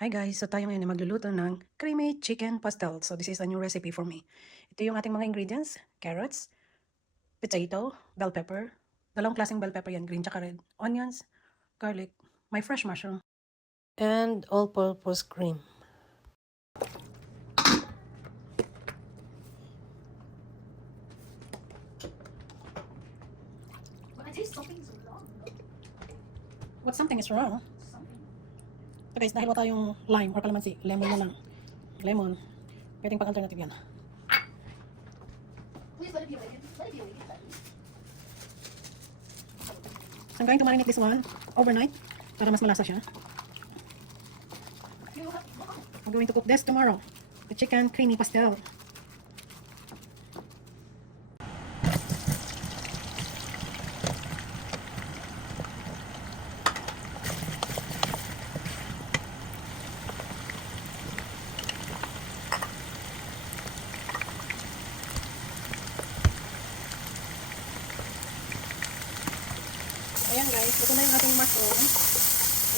Hi guys! So tayo ngayon ay magluluto ng creamy chicken pastel. So this is a new recipe for me. Ito yung ating mga ingredients. Carrots, potato, bell pepper. Dalawang klaseng bell pepper yan, green tsaka red. Onions, garlic, my fresh mushroom. And all-purpose cream. But I taste something's wrong. What something is wrong? So guys, dahil wala tayong lime or calamansi, lemon na lang. Lemon. Pwedeng pang-alternative yan. Please let it be awakened. Let it be awakened, then. So I'm going to marinate this one overnight para mas malasa siya. I'm going to cook this tomorrow. The chicken creamy pastel. Ayan guys, ito na yung ating mushroom.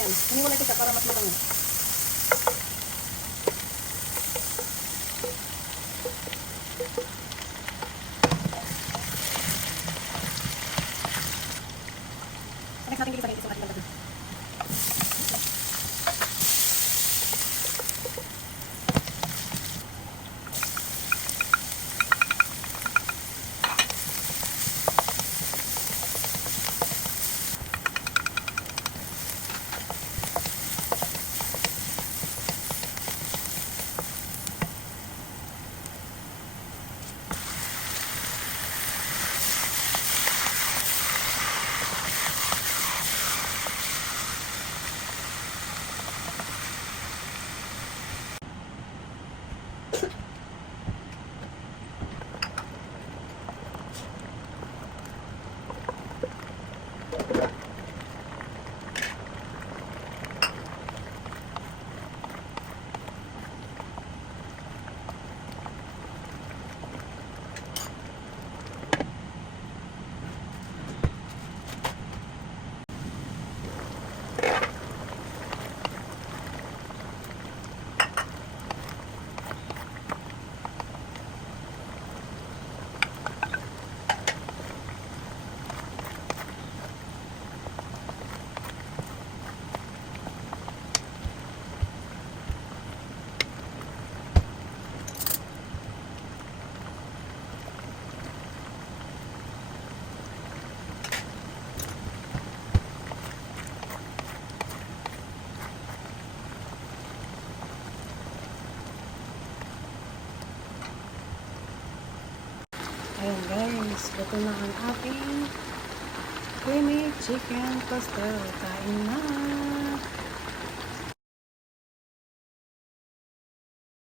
Ayan, hiniwalay ko siya para mas mabango. Next natin gilipahin ito sa ating balbado. Ayan guys, ito na ang ating creamy chicken pastel. Kain na!